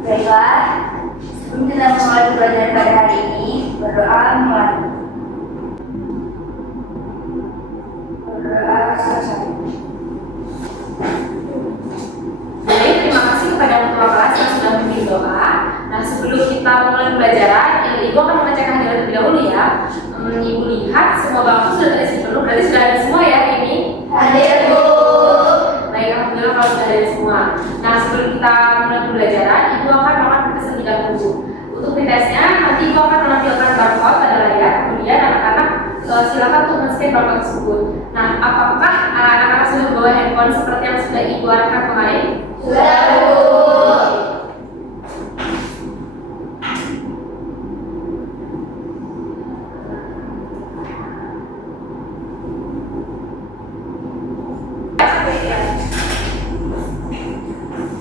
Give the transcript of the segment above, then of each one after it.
Baiklah, sebelum kita memulai pembelajaran pada hari ini, berdoa mulai. Berdoa selesai. Baik, terima kasih kepada ketua kelas yang sudah membimbing doa. Nah, sebelum kita mulai pembelajaran, Ibu akan membacakan hadiah terlebih dahulu ya. Ibu lihat semua bangku sudah terisi penuh, berarti sudah ada semua ya ini? Hadir, Bu. Baik, alhamdulillah kalau sudah ada semua. Nah, sebelum kita mulai pembelajaran, Ibu akan melakukan tes terlebih dahulu. Untuk tesnya, nanti Ibu akan menampilkan barcode pada layar, kemudian anak-anak silakan untuk men-scan barcode tersebut. Nah, apakah anak-anak sudah membawa handphone seperti yang sudah Ibu arahkan kemarin? Sudah, Bu.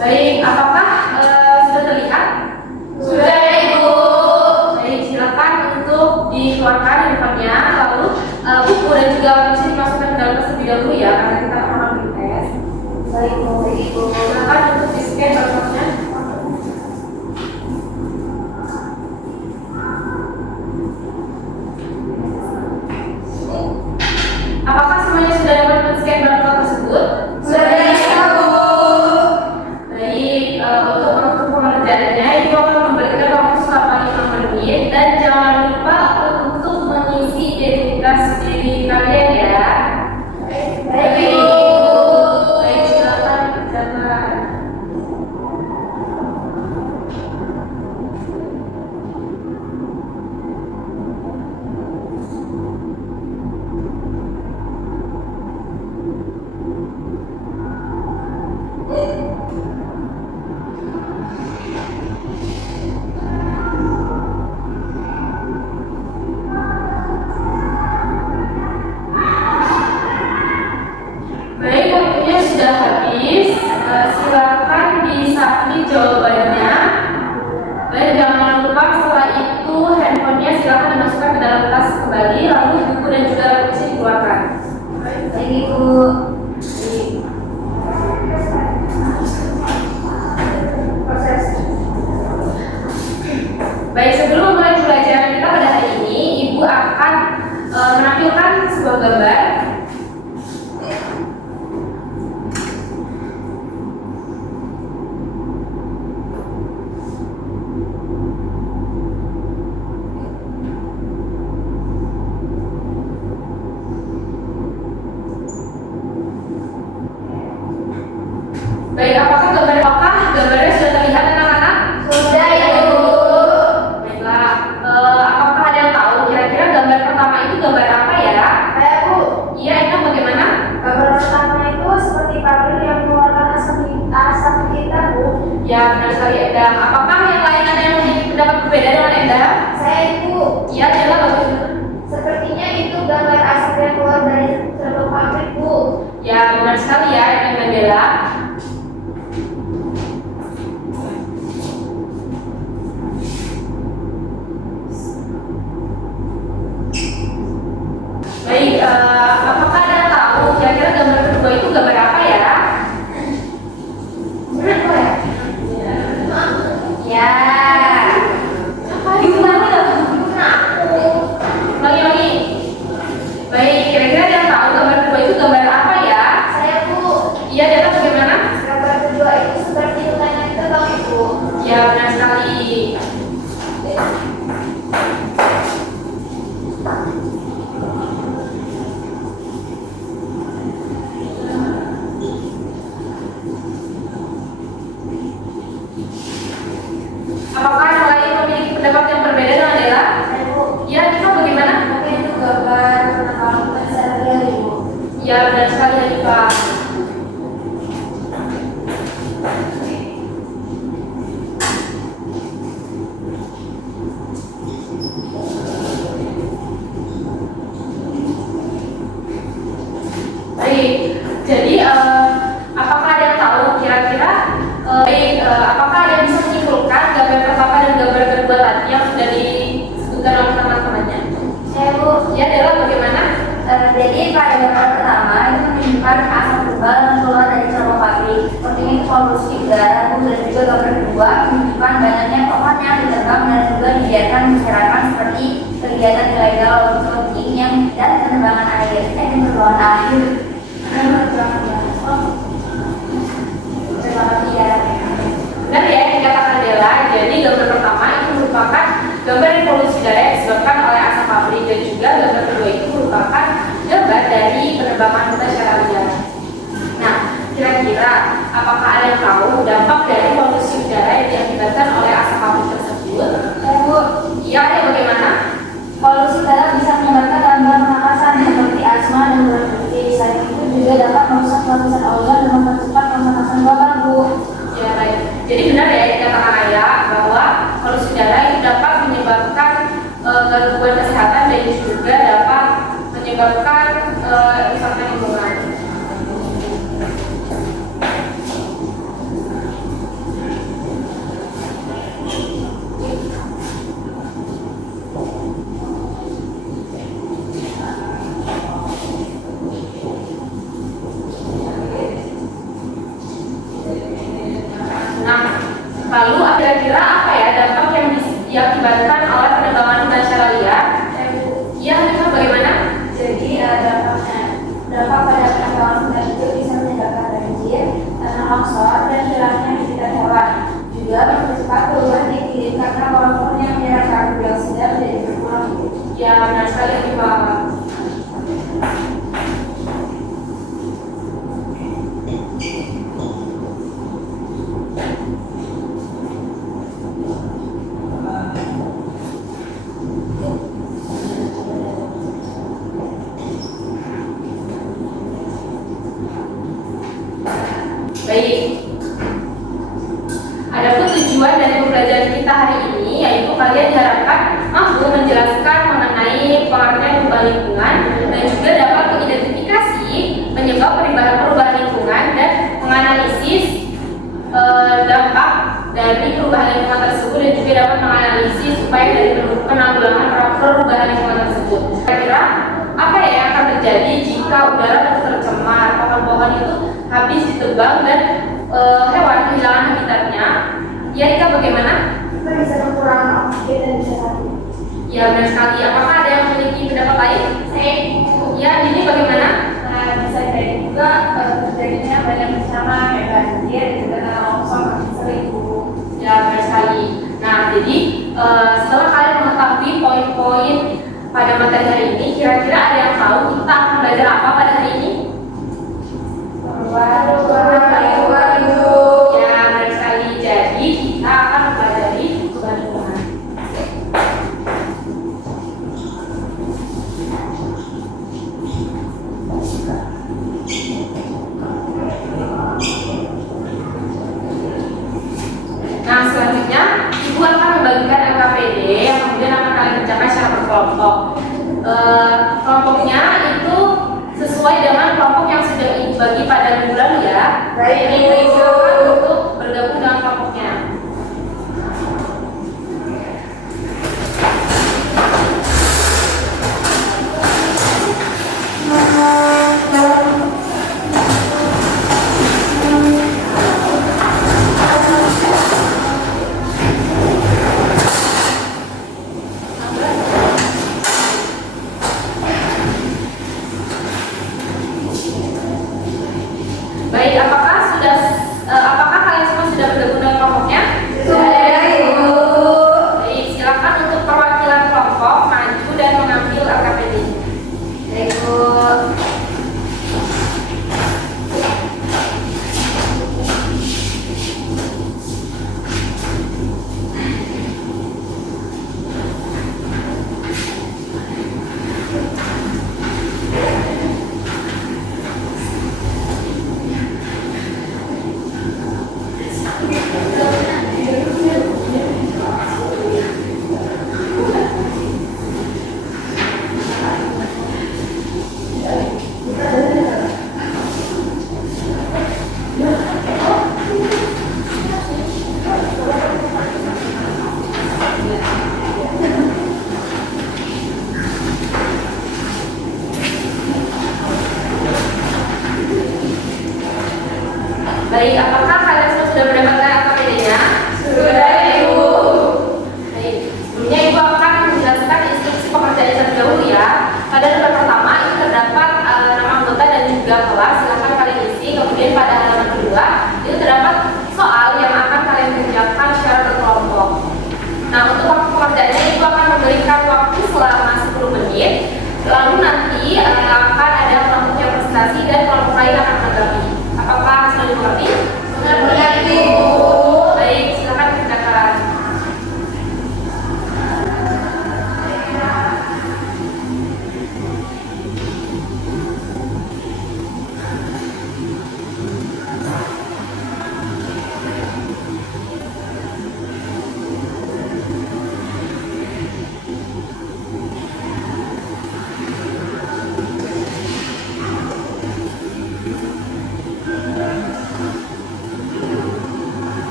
Baik, apakah sudah terlihat? Sudah, Ibu. Baik, silakan untuk dikeluarkan handphonenya, lalu buku dan juga bisa dimasukkan ke dalam tas terlebih dahulu ya, karena kita akan melakukan tes. Baik, Bu. Ibu. Silakan untuk di-scan barcode-nya. Apakah semuanya sudah dapat men-scan barcode tersebut? Sudah, Bu. Baik, untuk pengerjaannya Ibu akan memberikan waktu selama 5 menit dan jangan lupa untuk mengisi identitas diri kalian ya. Baik, Ibu. Baik, silakan kerjakan. Baik, waktunya sudah habis. Silakan disubmit jawabannya. Baik, jangan lupa setelah itu handphonenya silakan dimasukkan ke dalam tas kembali, lalu buku dan juga bisa dikeluarkan. Baik, Ibu. Proses. Baik, sebelum memulai pembelajaran kita pada hari ini, Ibu akan menampilkan sebuah gambar. Baik, apakah gambarnya sudah terlihat anak-anak? Sudah, Ibu. Baiklah, apakah ada yang tahu kira-kira gambar pertama itu gambar apa ya? Saya, Bu. Iya, itu bagaimana? Gambar pertama itu seperti pabrik yang mengeluarkan asap kita, Bu. Ya, benar sekali Endang. Apakah yang lain ada yang memiliki pendapat berbeda dengan Endang? Saya, Ibu. Iya, adalah bagaimana? Sepertinya itu gambar asap yang keluar dari sebuah pabrik, Bu. Ya, benar sekali ya, Endang Mandela. Baik, apakah ada yang tahu kira-kira gambar kedua itu gambar apa ya? Benar, Bu ya? Ya. Ulangi. Baik, kira-kira ada yang tahu gambar kedua itu gambar apa ya? Saya, Bu. Iya, adalah bagaimana? Gambar kedua itu seperti hutan yang terbang, Ibu. Ya, benar sekali. Apakah yang lain memiliki pendapat yang berbeda dengan Dela? Saya, Bu. Ya, itu bagaimana? Mungkin itu gambar penerbang saya, Ibu. Ya, benar sekali ya, Pak. Baik, jadi apakah ada yang tahu kira-kira apakah ada yang bisa menyimpulkan gambar pertama dan gambar kedua tadi yang sudah disebutkan oleh teman-temannya? Saya, Bu. Ya, adalah bagaimana? Jadi pada gambar pertama itu menunjukkan asap tebal yang keluar dari sebuah pabrik. Seperti ini polusi udara, Bu, dan juga gambar kedua menunjukkan banyaknya pohon yang ditebang dan juga dibiarkan berserakan seperti kegiatan ilegal logging yang dan penebangan air. Terima kasih ya. Benar ya yang dikatakan Dela. Jadi gambar pertama itu merupakan gambar polusi udara yang disebabkan oleh asap pabrik, dan juga gambar kedua itu merupakan gambar dari penerbangan hutan secara liar. Nah, kira-kira apakah ada yang tahu dampak dari polusi udara yang diakibatkan oleh asap pabrik tersebut? Bu, Iya, ada bagaimana? polusi udara bisa menyebabkan gangguan pernapasan seperti asma dan bronkitis. Selain itu juga dapat merusak lapisan ozon dan mempercepat pemanasan global, Bu. Ya baik. Jadi benar ya yang dikatakan Ayah bahwa polusi udara itu dapat menyebabkan gangguan kesehatan dan juga dapat menyebabkan rusaknya lingkungan. Nah, lalu kira-kira apa ya dampak yang diakibatkan oleh penerbangan hutan secara liar? Iya, Nisa, bagaimana? Jadi dampak pada penerbangan hutan itu bisa menyebabkan banjir, tanah longsor, dan hilangnya habitat hewan. Juga mempercepat perubahan iklim karena pohon-pohon yang menyerap karbon dioksida menjadi berkurang. Ya, benar sekali yang dipahami. Baik. Adapun tujuan dari pembelajaran kita hari ini yaitu kalian diharapkan mampu menjelaskan mengenai pengaruhnya perubahan lingkungan dan juga dapat mengidentifikasi penyebab perubahan lingkungan dan menganalisis dampak dari perubahan lingkungan tersebut, dan juga dapat menganalisis upaya dari penanggulangan perubahan lingkungan tersebut. Kira-kira apa ya yang akan terjadi jika udara terus tercemar, pohon-pohon itu habis ditebang dan hewan kehilangan habitatnya? Ya, Rika, bagaimana? Kita bisa mengurangi oksigen dan bisa mati. Ya, benar sekali. Apakah ada yang memiliki pendapat lain? Ya, jadi bagaimana? Bisa jadi juga terjadinya banyak bencana kayak banjir dan juga tanah longsor makin sering, Bu. Ya, benar sekali. Nah, jadi setelah kalian mengetahui poin-poin pada materi hari ini, kira-kira ada yang tahu kita akan belajar apa pada hari ini? Ya, benar sekali. Jadi kita akan mempelajari perubahan lingkungan. Nah, selanjutnya Ibu akan membagikan LKPD yang kemudian akan kalian kerjakan secara berkelompok. Kelompoknya itu sesuai dengan kelompok yang sudah Ibu bagi pada minggu lalu ya. Baik, Jadi Ibu. silakan untuk bergabung dengan kelompoknya. Baik, apakah sudah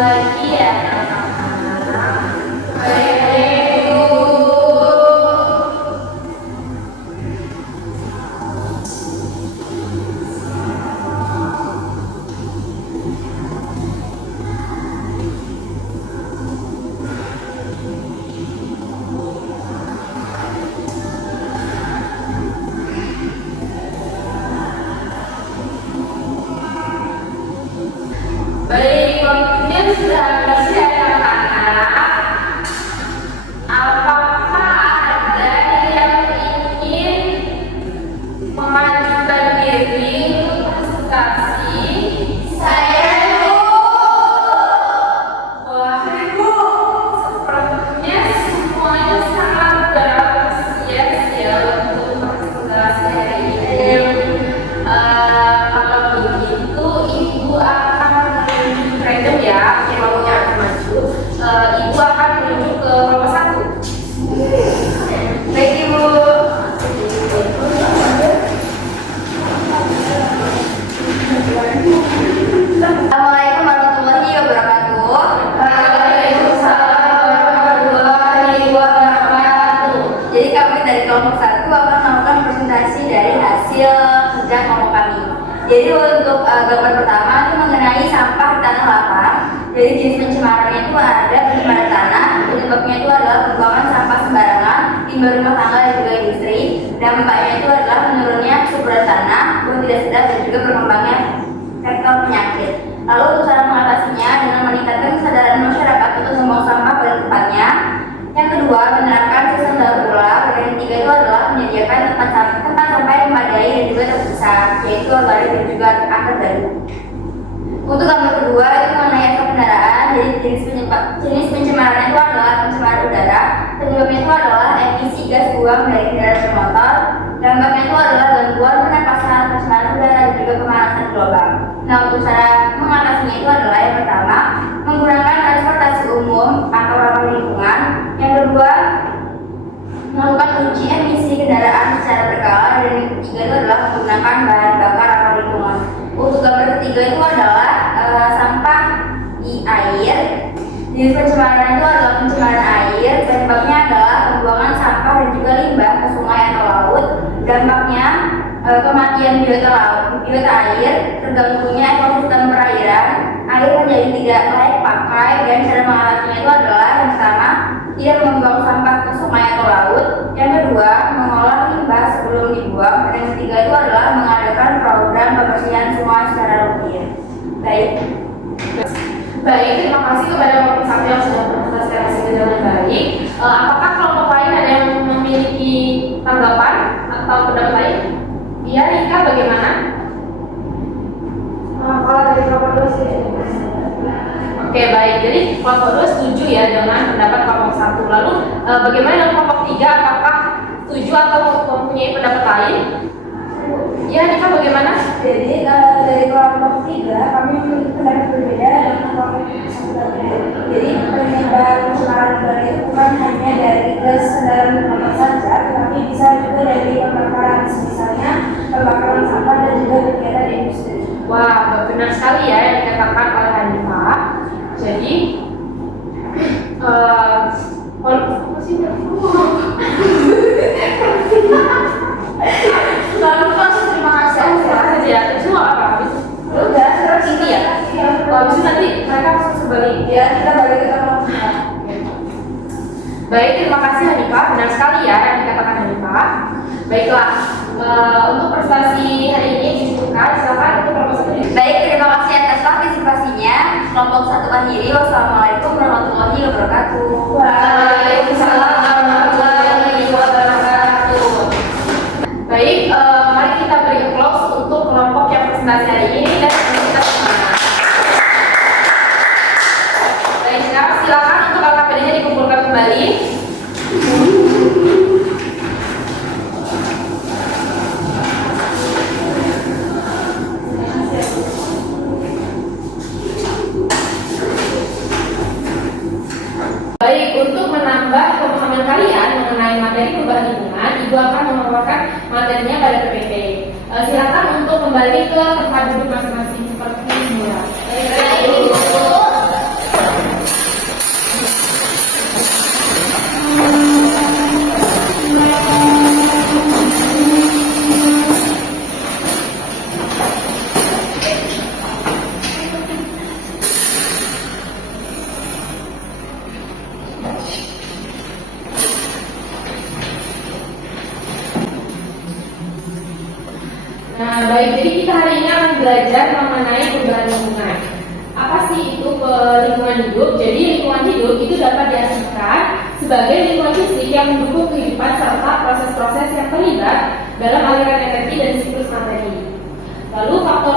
lagi ya anak-anak. Baik, waktunya sudah habis ya anak-anak. Apakah ada yang ingin memajukan diri untuk presentasi? Saya Wah, Ibu, sepertinya semuanya sangat bersiap ya untuk presentasi hari ini. Kalau begitu, Ibu akan menunjuk random ya, yang maunya akan maju. Ibu akan menunjuk ke kelompok 1. Baik, Ibu. Assalamualaikum warahmatullahi wabarakatuh. Waalaikumsalam warahmatullahi wabarakatuh. Jadi kami dari kelompok 1 akan melakukan presentasi dari hasil kerja kelompok kami. Jadi untuk gambar pertama itu mengenai sampah di tanah lapang. Jadi jenis pencemarannya itu ada pencemaran tanah, penyebabnya itu adalah pembuangan sampah sembarangan, limbah rumah tangga dan juga industri. Dampaknya itu adalah menurunnya kesuburan tanah, buang tidak sedap dan juga berkembangnya sektor penyakit. Lalu untuk cara mengatasinya dengan meningkatkan kesadaran masyarakat untuk membuang sampah pada tempatnya. Yang kedua, menerapkan sistem daur ulang. Dan yang ketiga itu adalah menyediakan tempat sampah yang memadai dan juga terpisah, yaitu organik dan juga akar baru. Untuk gambar kedua itu mengenai asap kendaraan. Jadi jenis pencemaran itu adalah pencemaran udara. Penyebabnya itu adalah emisi gas buang dari kendaraan bermotor. Dampaknya itu adalah gangguan pernapasan, pencemaran udara dan juga pemanasan global. Nah, untuk cara mengatasinya itu adalah yang pertama, menggunakan transportasi umum atau ramah lingkungan. Yang kedua, melakukan uji emisi kendaraan secara berkala. Dan yang ketiga itu adalah menggunakan bahan bakar ramah lingkungan. Untuk gambar ketiga itu adalah sampah di air. Jenis pencemaran itu adalah pencemaran air. Penyebabnya adalah pembuangan sampah dan juga limbah ke sungai atau laut. Dampaknya kematian biota air, terganggunya ekosistem perairan, air menjadi tidak layak pakai. Dan cara mengatasinya itu adalah yang pertama, tidak membuang sampah ke sungai atau laut. Yang kedua, mengolah limbah sebelum dibuang. Dan yang ketiga itu adalah mengadakan program pembersihan sungai secara rutin. Baik, terima kasih kepada kelompok 1 yang sudah menjelaskan hasilnya dengan baik. Apakah kelompok lain ada yang memiliki tanggapan atau pendapat lain? Iya, Rika, bagaimana? Kalau dari kelompok 2 sih. Oke, baik. Jadi kelompok 2 setuju ya dengan pendapat kelompok 1. Lalu bagaimana dengan kelompok 3? Apakah setuju atau mempunyai pendapat lain? Ya, Rika, bagaimana? Jadi dari kelompok 3 kami memiliki pendapat berbeda dengan kelompok 1 tadi. Jadi penyebab pencemaran udara itu bukan hanya dari gas kendaraan bermotor saja, tetapi bisa juga dari pembakaran, misalnya pembakaran sampah dan juga kegiatan industri. Wah, benar sekali ya yang dikatakan oleh Hanifah. Jadi, Lalu langsung terima kasih. saja. Itu apa? Habis Udah, terus ini ya. Habis itu nanti mereka langsung sebalik. ya kita balik ke kelompok 4. Baik, terima kasih Hanifah. Benar sekali ya yang dikatakan Hanifah. Baiklah, untuk prestasi hari ini dicukupkan. Silakan untuk kelompok 1. Baik, terima kasih atas partisipasinya. Kelompok 1 akhiri. Wassalamualaikum warahmatullahi wabarakatuh. Waalaikumsalam warahmatullahi wabarakatuh. Baik, mari kita beri close untuk kelompok yang presentasi hari ini dan kita semangat. Baik, sekarang silakan untuk LKPD-nya dikumpulkan kembali. Baik, untuk menambah pemahaman kalian mengenai materi perubahan lingkungan, Ibu akan memaparkan materinya pada PPT. Silakan untuk kembali ke tempat duduk masing-masing seperti semula. Baik, Baik, jadi kita hari ini akan belajar mengenai perubahan lingkungan. Apa sih itu lingkungan hidup? Jadi lingkungan hidup itu dapat diartikan sebagai lingkungan fisik yang mendukung kehidupan serta proses-proses yang terlibat dalam aliran energi dan siklus materi. Lalu faktor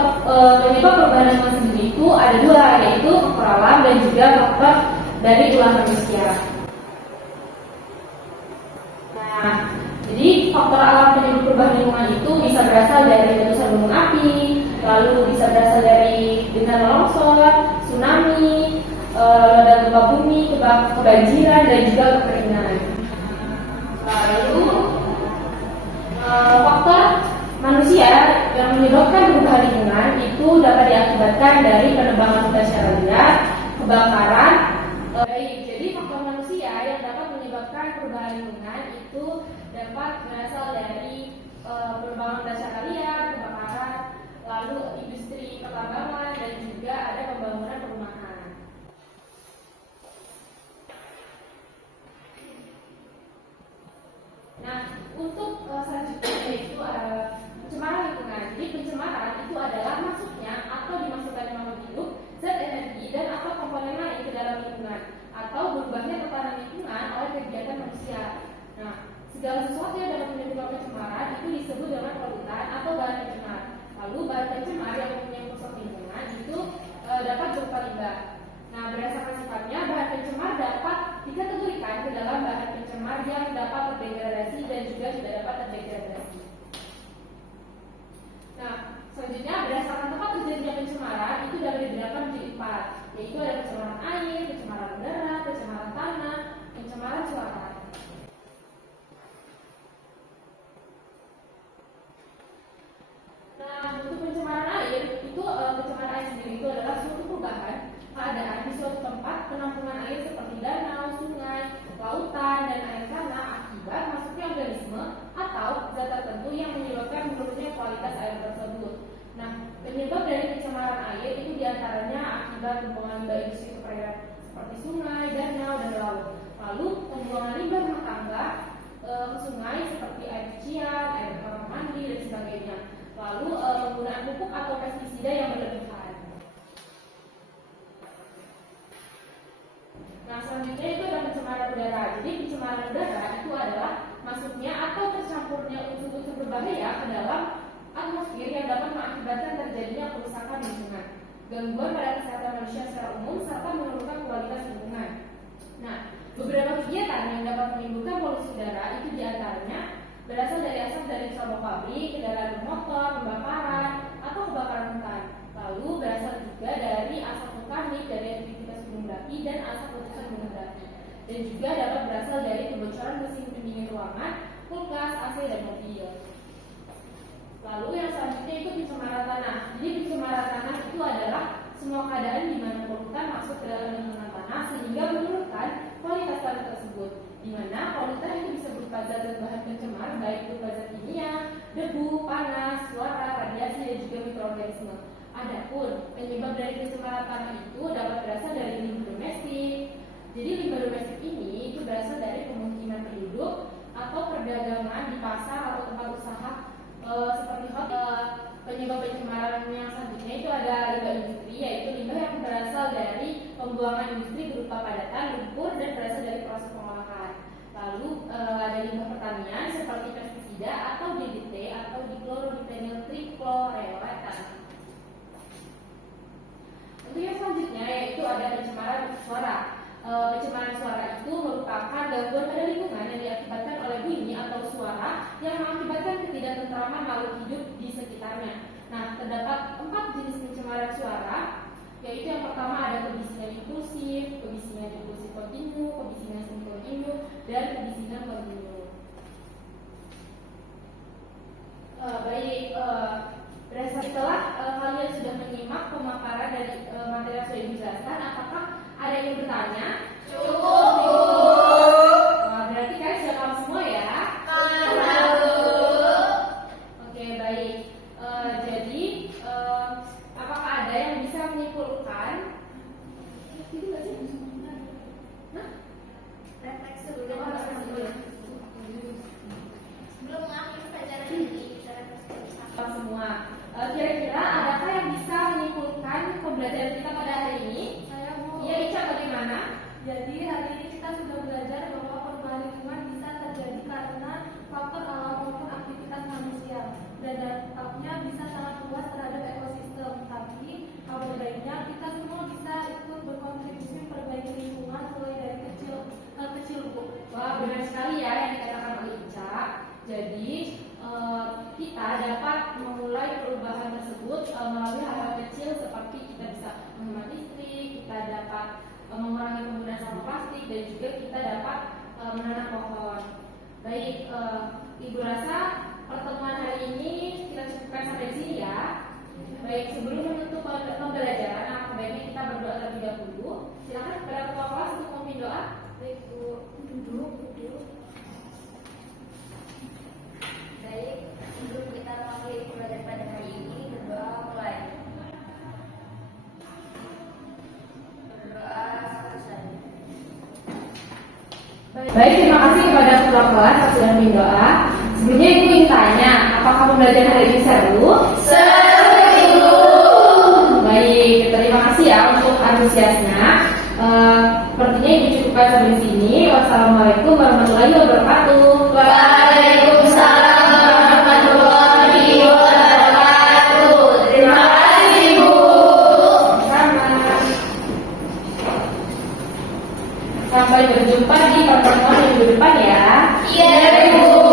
penyebab perubahan lingkungan sendiri itu ada dua, yaitu faktor alam dan juga faktor dari ulah manusia. Nah, jadi faktor alam penyebab perubahan lingkungan itu bisa berasal dari letusan gunung api, lalu bisa berasal dari bencana longsor, tsunami, ledakan gempa bumi, kebanjiran dan juga kekeringan. Lalu faktor manusia yang menyebabkan perubahan lingkungan itu dapat diakibatkan dari penebangan hutan secara liar, kebakaran. Jadi faktor manusia yang dapat menyebabkan perubahan lingkungan itu dapat berasal dari penebangan hutan secara liar, kebakaran, lalu industri pertambangan dan juga ada pembangunan perumahan. Nah, untuk selanjutnya yaitu pencemaran lingkungan. Jadi pencemaran itu adalah masuknya atau dimasukkan makhluk hidup, zat energi dan atau komponen lain ke dalam lingkungan atau berubahnya tatanan lingkungan oleh kegiatan manusia. Nah, segala sesuatu yang dapat menimbulkan pencemaran itu disebut dengan polutan atau bahan pencemar. Lalu bahan pencemar yang mempunyai unsur lingkungan itu dapat berupa limbah. Nah, berdasarkan sifatnya, bahan pencemar dapat dikategorikan ke dalam bahan pencemar yang dapat terdegradasi dan juga tidak dapat terdegradasi. Nah, selanjutnya berdasarkan tempat terjadinya pencemaran itu dapat dibedakan menjadi 4, yaitu ada pencemaran air, pencemaran udara, pencemaran tanah, pencemaran suara. Nah, untuk pencemaran air itu pencemaran air sendiri itu adalah suatu perubahan keadaan di suatu tempat penampungan air seperti danau, sungai, lautan, dan air tanah akibat masuknya organisme atau zat tertentu yang menyebabkan menurunnya kualitas air tersebut. Nah, penyebab dari pencemaran air itu diantaranya akibat pembuangan limbah industri seperti sungai, danau, dan laut. Lalu pembuangan limbah rumah tangga ke sungai seperti air cucian, air kamar mandi, dan sebagainya. Lalu penggunaan pupuk atau pestisida yang berlebihan. Nah, selanjutnya itu ada pencemaran udara. Jadi pencemaran udara itu adalah masuknya atau tercampurnya unsur-unsur berbahaya ke dalam atmosfer yang dapat mengakibatkan terjadinya kerusakan lingkungan, gangguan pada kesehatan manusia secara umum, serta menurunkan kualitas lingkungan. Nah, beberapa kegiatan yang dapat menimbulkan polusi udara itu diantaranya berasal dari asap dari cabang pabrik, kendaraan bermotor, pembakaran, atau kebakaran hutan. Lalu berasal juga dari asap vulkanik dari aktivitas gunung berapi dan asap letusan gunung berapi. Dan juga dapat berasal dari kebocoran mesin pendingin ruangan, kulkas, AC, dan mobil. Lalu yang selanjutnya itu pencemaran tanah. Jadi pencemaran tanah itu adalah semua keadaan di mana polutan masuk ke dalam lingkungan tanah sehingga menurunkan kualitas tanah tersebut. Di mana polutan itu bisa berupa zat-zat bahan pencemar baik berupa zat kimia, debu, panas, suara, radiasi, dan juga mikroorganisme. Adapun penyebab dari pencemaran tanah itu dapat berasal dari limbah domestik. Jadi limbah domestik ini itu berasal dari pemukiman penduduk atau perdagangan di pasar atau tempat usaha seperti hotel. Penyebab pencemaran yang selanjutnya itu ada limbah industri, yaitu limbah yang berasal dari pembuangan industri berupa padatan, lumpur, dan berasal dari proses pengolahan. Lalu ada limbah pertanian seperti pestisida atau DDT atau diklorodipenyl trikloretan. Untuk yang selanjutnya yaitu ada pencemaran suara. Pencemaran suara itu merupakan gangguan pada lingkungan yang diakibatkan oleh bunyi atau suara yang mengakibatkan ketidaktentraman makhluk hidup di sekitarnya. Nah, terdapat 4 jenis pencemaran suara, yaitu yang pertama ada kebisingan impulsif, kebisingan impulsif kontinu, kebisingan semi kontinu, dan kebisingan kontinu. Setelah kalian sudah menyimak pemaparan dari materi yang sudah dijelaskan, apakah ada yang bertanya? Cukup. Berarti kalian sudah paham semua ya? Oke, baik. Jadi apakah ada yang bisa menyimpulkan? Itu nggak sih? Hah? Refleks sebelum mengakhiri pelajaran ini kita refleksi Semua. Jadi hari ini kita sudah belajar bahwa perubahan lingkungan bisa terjadi karena faktor alam maupun aktivitas manusia dan dampaknya bisa sangat luas terhadap ekosistem. Tapi kabar baiknya kita semua bisa ikut berkontribusi memperbaiki lingkungan mulai dari kecil ke kecil, Bu. Wah, benar sekali ya yang dikatakan oleh Ica. Jadi kita dapat memulai perubahan tersebut melalui hal-hal kecil seperti kita bisa menghemat listrik, kita dapat mengurangi penggunaan sampah plastik, dan juga kita dapat menanam pohon. Baik, Ibu rasa pertemuan hari ini kita cukupkan sampai di sini ya. Baik, sebelum menutup pembelajaran, alangkah baiknya kita berdoa terlebih dahulu. Silakan kepada ketua kelas untuk memimpin doa. Baik, Bu. Duduk. Baik, sebelum kita mengakhiri pembelajaran pada hari ini, berdoa mulai. Berdoa selesai. Baik, terima kasih kepada ketua kelas yang sudah memimpin doa. Sebelumnya Ibu ingin tanya, apakah pembelajaran hari ini seru? Seru. Baik, terima kasih ya untuk antusiasnya. Sepertinya Ibu cukupkan sampai di sini. Wassalamualaikum warahmatullahi wabarakatuh. Waalaikumsalam warahmatullahi wabarakatuh. Terima kasih, Bu. Sama. Sampai berjumpa di pertemuan minggu depan ya. Iya, Bu.